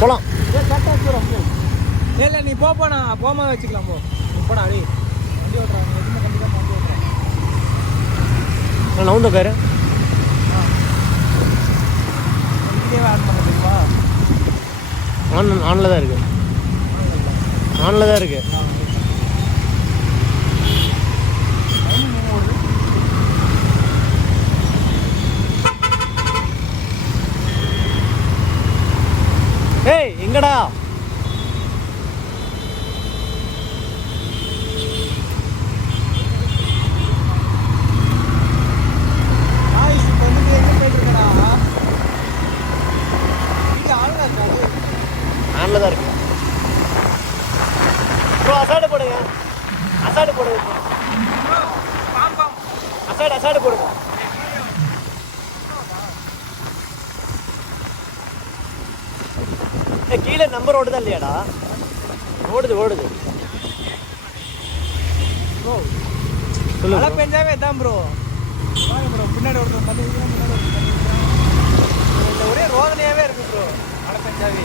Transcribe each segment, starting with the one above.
போகலாம். இல்லை நீ போப்போ, நான் போமா வச்சுக்கலாம். போடா அடி வண்டி ஓட்டுறாங்க. கண்டிப்பாக வண்டி ஓட்டுறேன். நான் வந்து பேர் வண்டியே ஆன் பண்ண தெரியுமா? ஆனில் தான் இருக்குது. ஆனில் தான் இருக்குது. ஏய் எங்கடா? ஆனில் தான் இருக்கு. ப்ரோ அசாடு போடுங்க. அசாடு போடுங்க. அசாடு போடுங்க. கீழே நம்பர் ஓடுதா இல்லையாடா? ஓடுது. ப்ரோ மழை பெஞ்சாவே தான் ப்ரோ. வாங்க ப்ரோ, பின்னாடி ஒருத்தர் முன்னாடி ஒரே ரோதனையாகவே இருக்கு ப்ரோ மழை பெஞ்சாவே.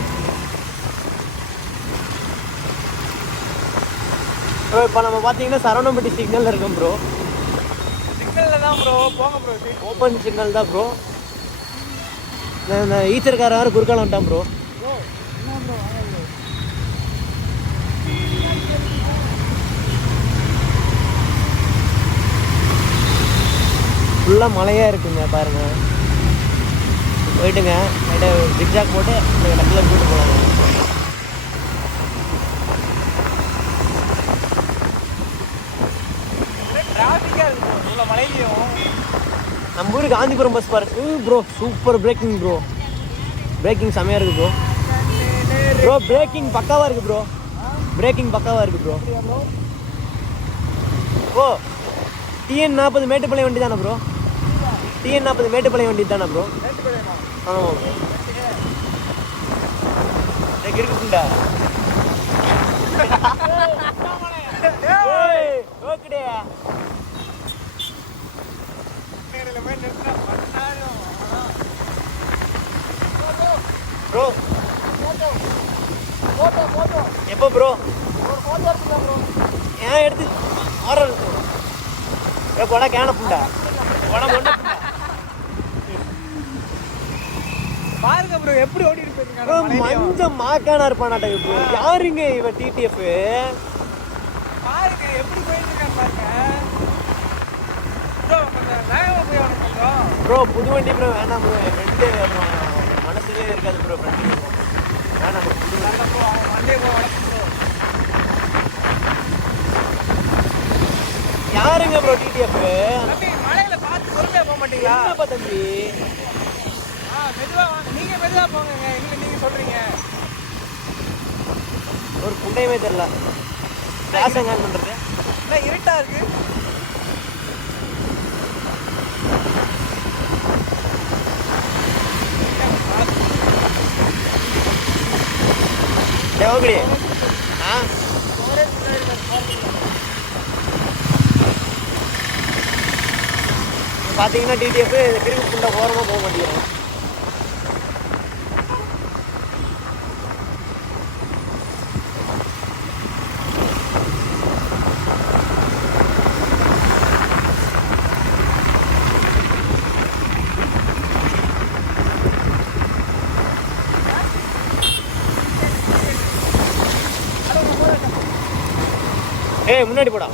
ப்ரோ இப்போ நம்ம பார்த்தீங்கன்னா சரவணம்பட்டி சிக்னலில் இருக்கோம் ப்ரோ. சிக்னலில் தான் ப்ரோ. போங்க ப்ரோ, ஓப்பன் சிக்னல் தான் ப்ரோ. இந்த ஈச்சர்கார யாரும் குறுக்கால வந்துட்டான் ப்ரோ. என்ன ப்ரோ வாங்க ப்ரோ. ஃபுல்லாக மழையாக இருக்குங்க பாருங்க. போயிட்டுங்க நைட்டு ஜிக்ஜாக் போட்டு டக்கில் கூட்டு போனாங்க. டிராஃபிக்காக இருக்கு ப்ரோ இவ்வளோ மழையிலையும். நம்ம ஊர் காந்திபுரம் பஸ் பாரு bro. Super braking bro. Braking செமையாக இருக்குது ப்ரோ. பிரேக்கிங் பக்காவாக இருக்குது ப்ரோ. பிரேக்கிங் பக்காவாக இருக்குது ப்ரோ. ஓ TN 40 மேட்டுப்பாளையம் வண்டி தானே ப்ரோ? TN 40 மேட்டுப்பாளையம் வண்டி தானே ப்ரோ? ஆமாம் ப்ரோ. இருக்குண்டா ஓகே. ப்ரோ எப்போ ப்ரோ? ஏன் எடுத்து ஆர்டர் போடா கேன புண்டா பாருங்க ப்ரோ எப்படி ஓடிட்டு போயிருக்காங்க. மஞ்சள் மாக்கானா இருப்பானாட்டது ப்ரோ. யாருங்க இவன் TTF? பாருங்க எப்படி போயிட்டு இருக்கான்னு பாருங்க ப்ரோ. கொஞ்சம் வேகமாக போய் வரணும் ப்ரோ. புது வண்டி ப்ரோ வேணாம் ப்ரோ. என் ஃப்ரெண்டு மனசுலேயே இருக்காது ப்ரோ. ஃப்ரெண்டு வேணாம் ப்ரோ. புது ப்ரோ அவன் வண்டியை போய் வளர்க்கும் ப்ரோ. யாருங்க ப்ரோ TTF? தம்பி மழையில பார்த்து பொறுமையாக போக மாட்டீங்களா? என்னப்பா தம்பி? மெதுவாக வாங்க. நீங்கள் மெதுவாக போங்க. இல்லை நீங்கள் சொல்கிறீங்க. ஒரு புண்டையுமே தெரில. கிளாஸ் எங்க பண்ணுறது? இல்லை இருட்டாக இருக்கு. ஓகே. பார்த்தீங்கன்னா TTF திரும்பி புண்டை ஓரமாக போக மாட்டேங்கிறோம். ஏய் முன்னாடி போடா.